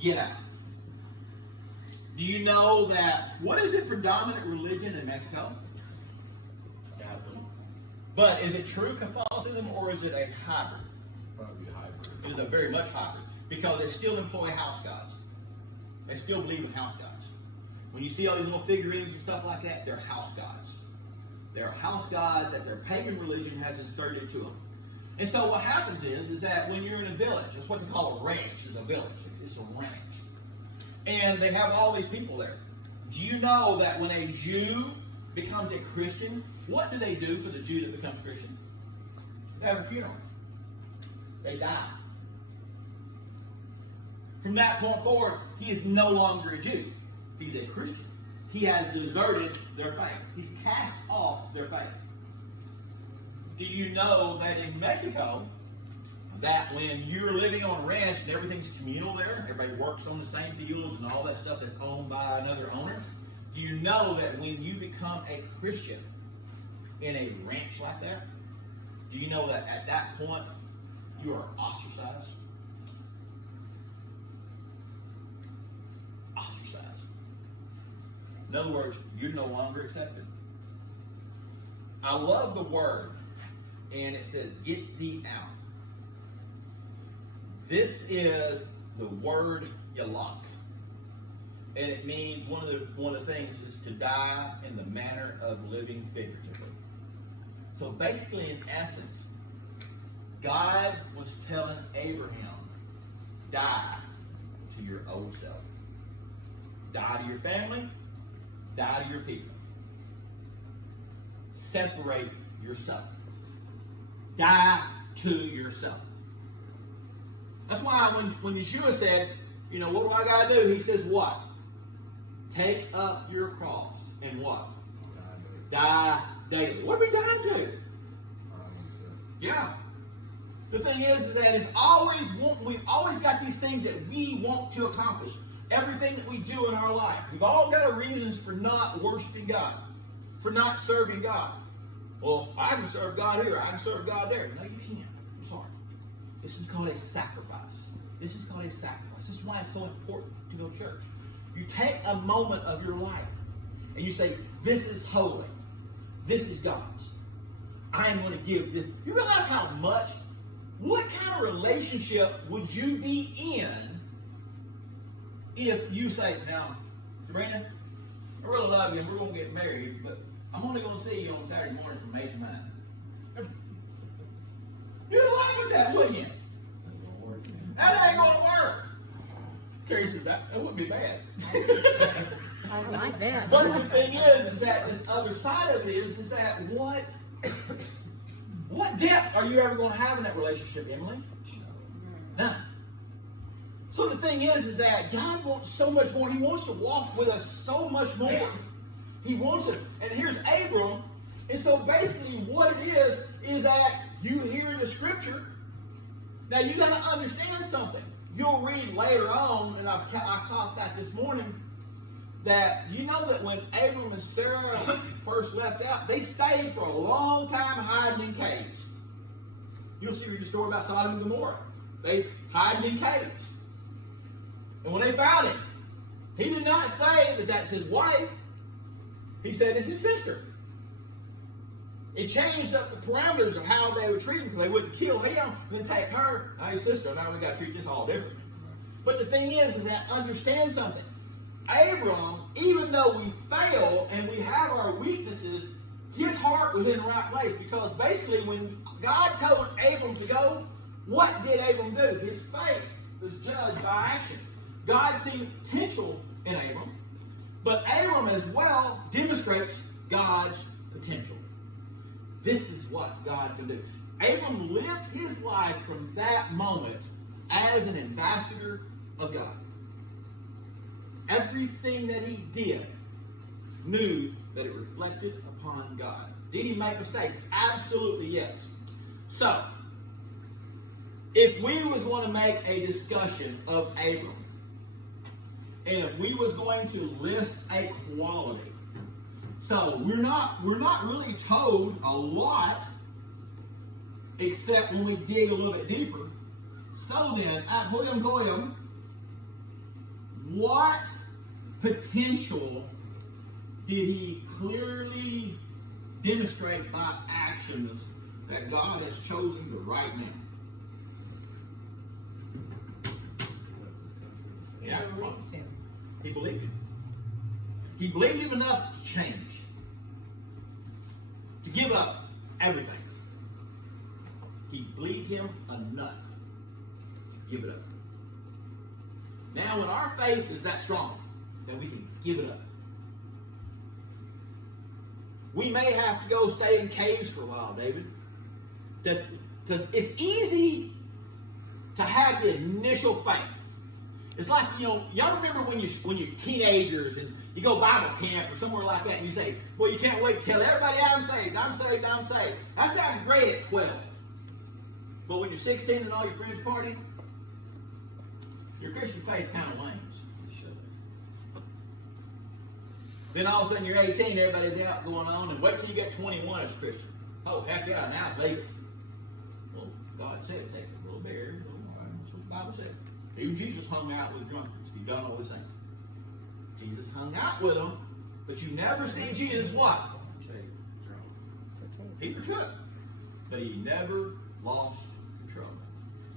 get out. Do you know that, what is the predominant religion in Mexico? Catholic. But is it true Catholicism or is it a hybrid? Probably hybrid. It is a very much hybrid because they still employ house gods. They still believe in house gods. When you see all these little figurines and stuff like that, they're house gods. They're house gods that their pagan religion has inserted to them. And so what happens is that when you're in a village, that's what they call a ranch, is a village. It's a ranch. And they have all these people there. Do you know that when a Jew becomes a Christian, what do they do for the Jew that becomes Christian? They have a funeral. They die. From that point forward, he is no longer a Jew. He's a Christian. He has deserted their faith. He's cast off their faith. Do you know that in Mexico, that when you're living on a ranch and everything's communal there, everybody works on the same fields and all that stuff that's owned by another owner, do you know that when you become a Christian in a ranch like that, do you know that at that point you are ostracized? Ostracized. In other words, you're no longer accepted. I love the word, and it says, "Get thee out." This is the word yalak, and it means one of the things is to die in the manner of living figuratively. So basically, in essence, God was telling Abraham, die to your old self. Die to your family, die to your people. Separate yourself. Die to yourself. That's why when Yeshua said, what do I got to do? He says what? Take up your cross and what? Die daily. What are we dying to? Yeah. The thing is that we've always got these things that we want to accomplish. Everything that we do in our life. We've all got our reasons for not worshiping God, for not serving God. Well, I can serve God here, I can serve God there. No, you can't. I'm sorry. This is called a sacrifice. This is called a sacrifice. This is why it's so important to go to church. You take a moment of your life and you say, this is holy. This is God's. I am going to give this. You realize what kind of relationship would you be in if you say, now, Sabrina, I really love you and we're going to get married, but I'm only going to see you on Saturday morning from 8 to 9. You'd laugh at that, wouldn't you? That ain't going to work. Carrie says, that wouldn't be bad. I like that. But the thing is that this other side of it is that what depth are you ever going to have in that relationship, Emily? None. So the thing is that God wants so much more. He wants to walk with us so much more. He wants us. And here's Abram. And so basically what it is that you hear in the scripture. Now you got to understand something. You'll read later on, and I caught that this morning, that you know that when Abram and Sarah first left out, they stayed for a long time hiding in caves. You'll see the story about Sodom and Gomorrah. They hiding in caves. And when they found him, he did not say that that's his wife. He said it's his sister. It changed up the parameters of how they would treat him because they wouldn't kill him and then take her, his sister. Now we got to treat this all differently. But the thing is that understand something. Abram, even though we fail and we have our weaknesses, his heart was in the right place because basically when God told Abram to go, what did Abram do? His faith was judged by action. God seen potential in Abram, but Abram as well demonstrates God's potential. This is what God can do. Abram lived his life from that moment as an ambassador of God. Everything that he did knew that it reflected upon God. Did he make mistakes? Absolutely yes. So, if we was going to make a discussion of Abram, and if we was going to list a quality, so we're not really told a lot, except when we dig a little bit deeper. So then, at William Goyam, potential did he clearly demonstrate by actions that God has chosen the right man? Yeah, he believed him. He believed him enough to change, to give up everything. He believed him enough to give it up. Now, when our faith is that strong, that we can give it up. We may have to go stay in caves for a while, David. Because it's easy to have the initial faith. It's like, y'all remember when you're teenagers and you go Bible camp or somewhere like that and you say, well, you can't wait to tell everybody I'm saved, I'm saved, I'm saved. That sounds great at 12. But when you're 16 and all your friends party, your Christian faith kind of wanes. Then all of a sudden you're 18, everybody's out going on, and wait till you get 21 as a Christian. Oh, heck yeah, now it's legal. Well, God said take a little beer, a little wine. That's what the Bible said. Even Jesus hung out with drunkards. He done all these things. Jesus hung out with them, but you never see Jesus what? He partook. But he never lost control.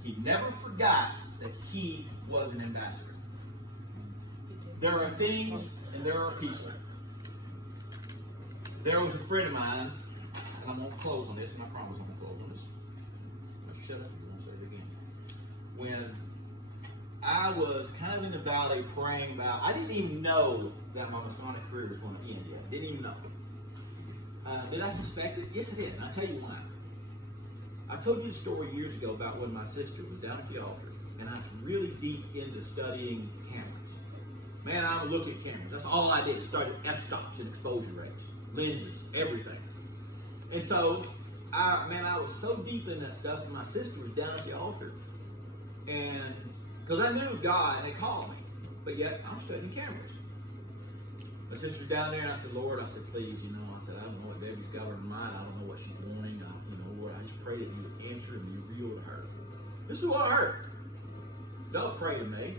He never forgot that he was an ambassador. There are things and there are people. There was a friend of mine, and I'm going to close on this, and I promise I'm going to close on this. Let's shut up. I'm going to say it again. When I was kind of in the valley praying about, I didn't even know that my Masonic career was going to end yet. I didn't even know. Did I suspect it? Yes, I did, and I'll tell you why. I told you a story years ago about when my sister was down at the altar, and I was really deep into studying cameras. Man, I would look at cameras. That's all I did. Started f-stops and exposure rates, lenses, everything. And so, I was so deep in that stuff, and my sister was down at the altar. And, because I knew God, and they called me. But yet, I'm studying cameras. My sister's down there, and I said, Lord, I said, please, I said, I don't know what Debbie's got her in mind. I don't know what she's wanting. Lord, I just pray that you would answer and reveal to her. This is what I heard. Don't pray to me.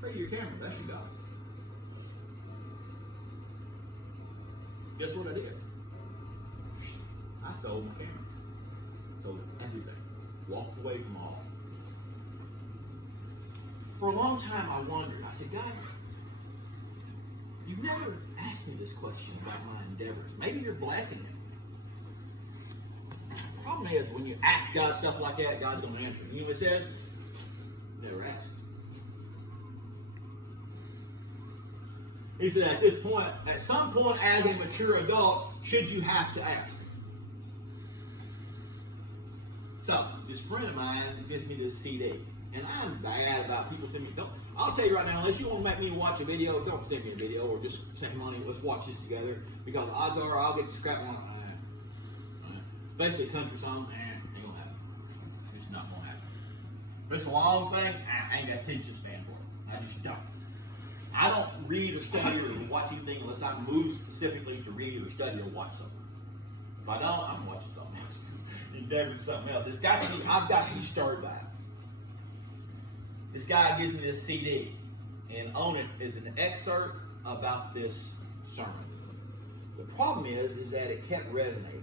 Pray to your camera. That's your God. Guess what I did? I sold my camera. Sold everything. Walked away from all. For a long time, I wondered. I said, God, you've never asked me this question about my endeavors. Maybe you're blessing me. The problem is, when you ask God stuff like that, God's going to answer. You know what it said? Never asked. He said, at some point as a mature adult, should you have to ask? So, this friend of mine gives me this CD. And I'm bad about people sending me, I'll tell you right now, unless you want to make me watch a video, don't send me a video or just send money, let's watch this together. Because odds are I'll get the scrap on especially a country song, ain't gonna happen. It's not gonna happen. If it's a long thing, I ain't got attention span for it. I just don't. I don't read or study or watch anything unless I'm moved specifically to read or study or watch something. If I don't, I'm watching something else. Endeavoring something else. I've got to be stirred by it. This guy gives me this CD, and on it is an excerpt about this sermon. The problem is that it kept resonating.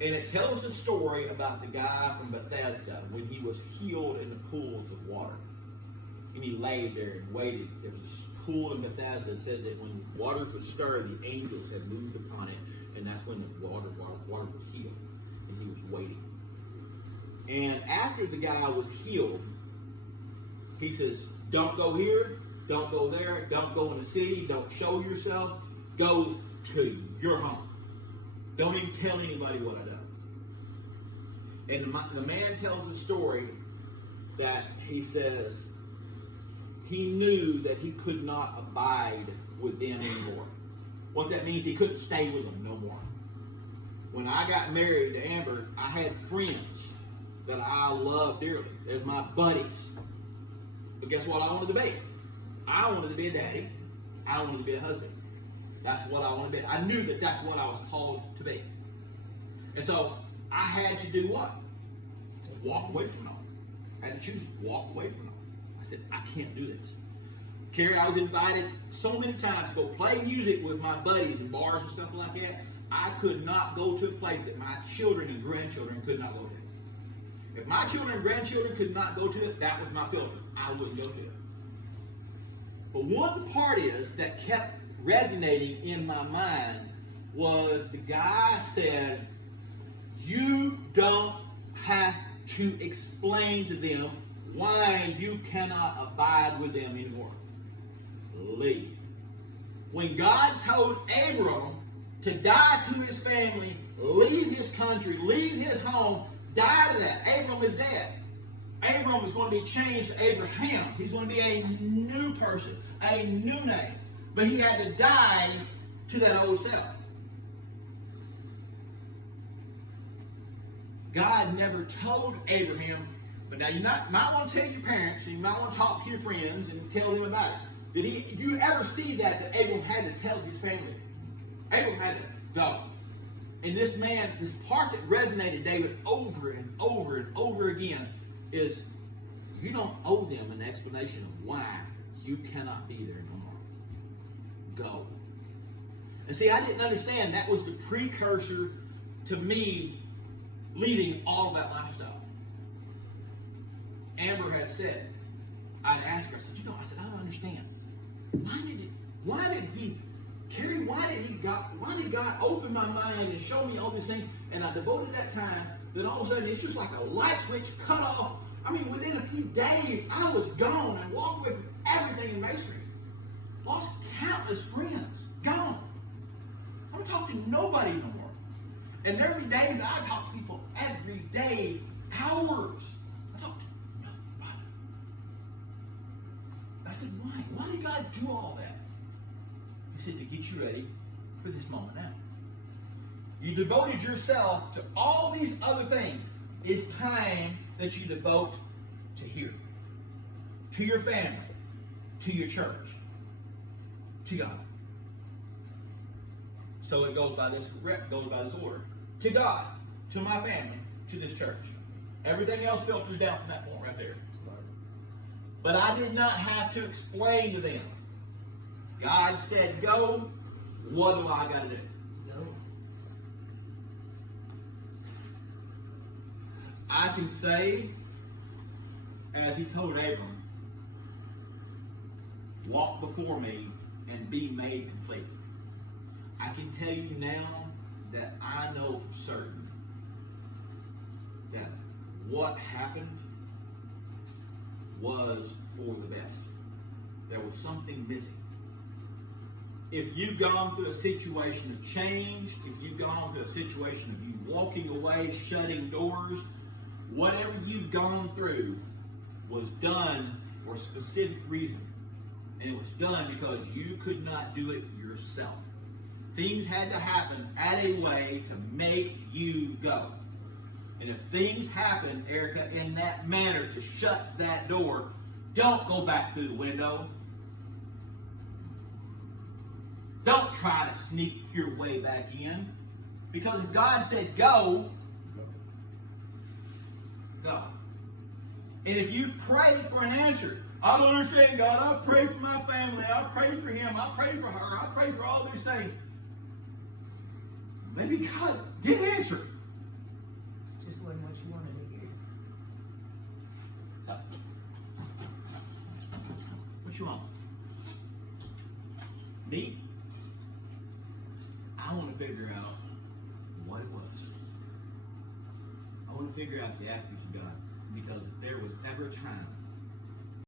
And it tells the story about the guy from Bethesda when he was healed in the pools of water. And he lay there and waited. There was this pool in Bethesda that says that when water was stirred, the angels had moved upon it, and that's when the water was healed. And he was waiting. And after the guy was healed, he says, don't go here, don't go there, don't go in the city, don't show yourself, go to your home. Don't even tell anybody what I done. And the man tells a story that he says he knew that he could not abide with them anymore. What that means, he couldn't stay with them no more. When I got married to Amber, I had friends that I loved dearly. They were my buddies. But guess what I wanted to be? I wanted to be a daddy. I wanted to be a husband. That's what I wanted to be. I knew that that's what I was called to be. And so I had to do what? Walk away from them. I had to choose to walk away from them. I I said, I can't do this. Carrie, I was invited so many times to go play music with my buddies in bars and stuff like that. I could not go to a place that my children and grandchildren could not go to. If my children and grandchildren could not go to it, that was my filter. I wouldn't go to it. But one part is that kept resonating in my mind was the guy said, you don't have to explain to them why you cannot abide with them anymore. Leave. When God told Abram to die to his family, leave his country, leave his home, die to that. Abram is dead. Abram is going to be changed to Abraham. He's going to be a new person, a new name. But he had to die to that old self. God never told Abraham, but now you might want to tell your parents, and you might want to talk to your friends and tell them about it. Did you ever see that Abram had to tell his family? Abram had to go. And this man, this part that resonated David over and over and over again is, you don't owe them an explanation of why you cannot be there no more. Go. And see, I didn't understand that was the precursor to me leaving all of that lifestyle. Amber had said, I'd asked her, I said, I don't understand. Why did God open my mind and show me all these things? And I devoted that time, then all of a sudden it's just like a light switch cut off. I mean, within a few days, I was gone and walked with everything in masonry. Lost countless friends. Gone. I don't talk to nobody no more. And there be days I talk to people every day, hours. I talk to nobody. I said, why? Why did God do all that? He said, to get you ready for this moment now. You devoted yourself to all these other things. It's time that you devote to here, to your family, to your church, to God. So it goes by this order. To God, to my family, to this church. Everything else filters down from that point right there. But I did not have to explain to them. God said go. What do I got to do? No. I can say, as he told Abram, walk before me and be made complete. I can tell you now that I know for certain that what happened was for the best. There was something missing. If you've gone through a situation of change, if you've gone through a situation of you walking away, shutting doors, whatever you've gone through was done for a specific reason. And it was done because you could not do it yourself. Things had to happen at a way to make you go. And if things happen, Erica, in that manner to shut that door, don't go back through the window. Don't try to sneak your way back in. Because if God said go, go. And if you pray for an answer, I don't understand, God. I pray for my family. I pray for him. I pray for her. I pray for all these things. Maybe God did answer. It just wasn't what you wanted to hear. So, what you want? Me? I want to figure out what it was. I want to figure out the attributes of God. Because if there was ever a time